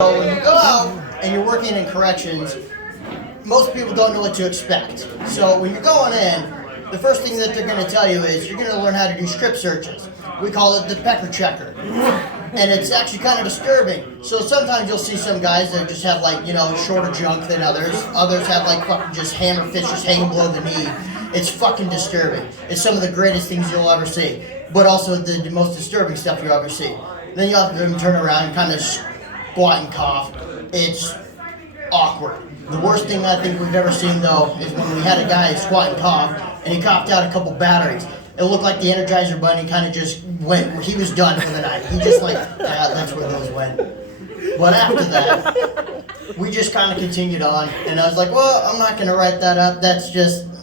So when you go out and you're working in corrections, most people don't know what to expect. So when you're going in, the first thing that they're going to tell you is you're going to learn how to do strip searches. We call it the pecker checker. And it's actually kind of disturbing. So sometimes you'll see some guys that just have like, shorter junk than others. Others have like fucking just hammer fists just hanging below the knee. It's fucking disturbing. It's some of the greatest things you'll ever see. But also the most disturbing stuff you'll ever see. Then you'll have to turn around and kind of squat and cough. It's awkward. The worst thing I think we've ever seen though is when we had a guy squat and cough and he coughed out a couple batteries. It looked like the Energizer Bunny kind of just went, he was done for the night. He just that's where those went. But after that, we just kind of continued on and I was like, well, I'm not going to write that up.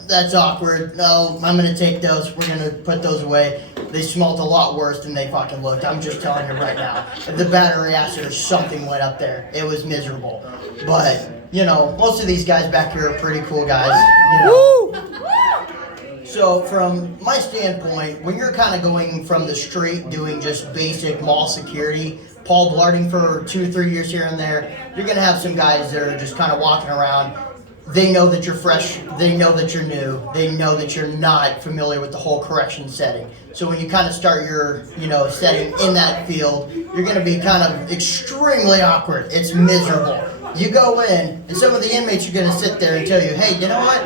That's awkward. No, I'm going to take those. We're going to put those away. They smelled a lot worse than they fucking looked. I'm just telling you right now. The battery acid or something went up there. It was miserable. But, most of these guys back here are pretty cool guys. So from my standpoint, when you're kind of going from the street doing just basic mall security, Paul Blarding for 2 or 3 years here and there, you're going to have some guys that are just kind of walking around. They know that you're fresh, they know that you're new, they know that you're not familiar with the whole correction setting. So when you kind of start your, setting in that field, you're going to be kind of extremely awkward. It's miserable. You go in, and some of the inmates are going to sit there and tell you, hey, you know what?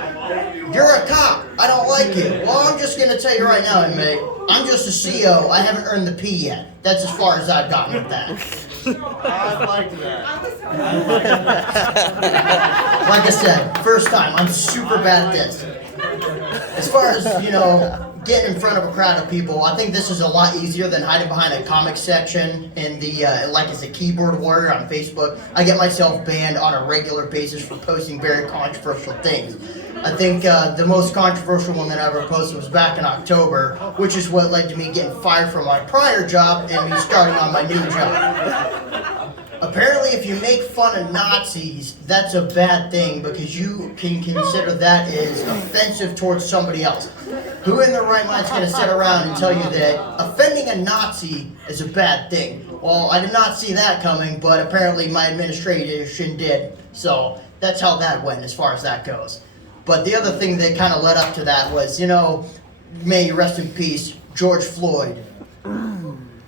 You're a cop. I don't like you. Well, I'm just going to tell you right now, inmate, I'm just a CO. I haven't earned the P yet. That's as far as I've gotten with that. I like that. Like I said, first time, I'm super bad at this. As far as, getting in front of a crowd of people, I think this is a lot easier than hiding behind a comic section and as a keyboard warrior on Facebook. I get myself banned on a regular basis for posting very controversial things. I think the most controversial one that I ever posted was back in October, which is what led to me getting fired from my prior job and me starting on my new job. Apparently, if you make fun of Nazis, that's a bad thing because you can consider that as offensive towards somebody else. Who in their right mind is going to sit around and tell you that offending a Nazi is a bad thing? Well, I did not see that coming, but apparently my administration did. So that's how that went as far as that goes. But the other thing that kind of led up to that was, may you rest in peace, George Floyd.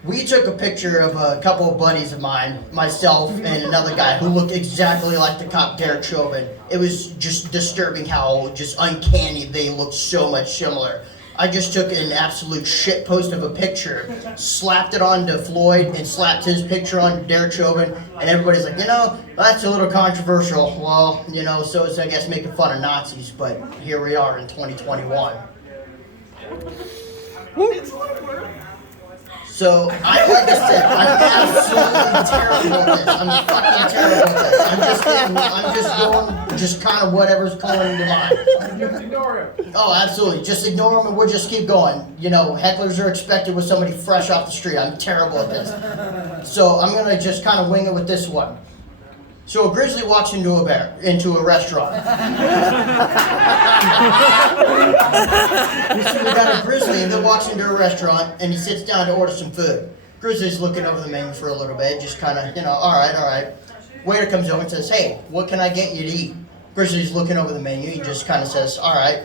We took a picture of a couple of buddies of mine, myself and another guy who looked exactly like the cop Derek Chauvin. It was just disturbing how just uncanny they looked so much similar. I just took an absolute shit post of a picture, slapped it onto Floyd and slapped his picture on Derek Chauvin, and everybody's like, that's a little controversial. Well, so it's I guess making fun of Nazis, but here we are in 2021. So, like I said, I'm absolutely terrible at this. I'm fucking terrible at this. I'm just kind of whatever's coming to mind. Just ignore him. Oh, absolutely. Just ignore them and we'll just keep going. Hecklers are expected with somebody fresh off the street. I'm terrible at this. So, I'm going to just kind of wing it with this one. So a grizzly walks into a restaurant. So we got a grizzly that walks into a restaurant and he sits down to order some food. Grizzly's looking over the menu for a little bit, just kind of, all right. Waiter comes over and says, hey, what can I get you to eat? Grizzly's looking over the menu, he just kind of says, all right,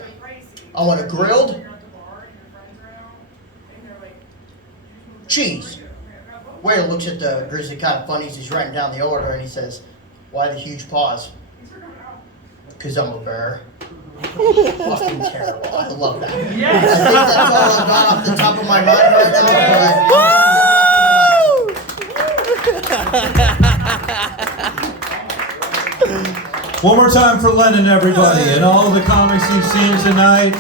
I want a grilled cheese. Waiter looks at the grizzly kind of funny as he's writing down the order and he says, why the huge pause? Because I'm a bear. Fucking terrible. I love that. Yes. I think that's all I've got off the top of my mind right now. One more time for Lennon, everybody, and all the comics you've seen tonight.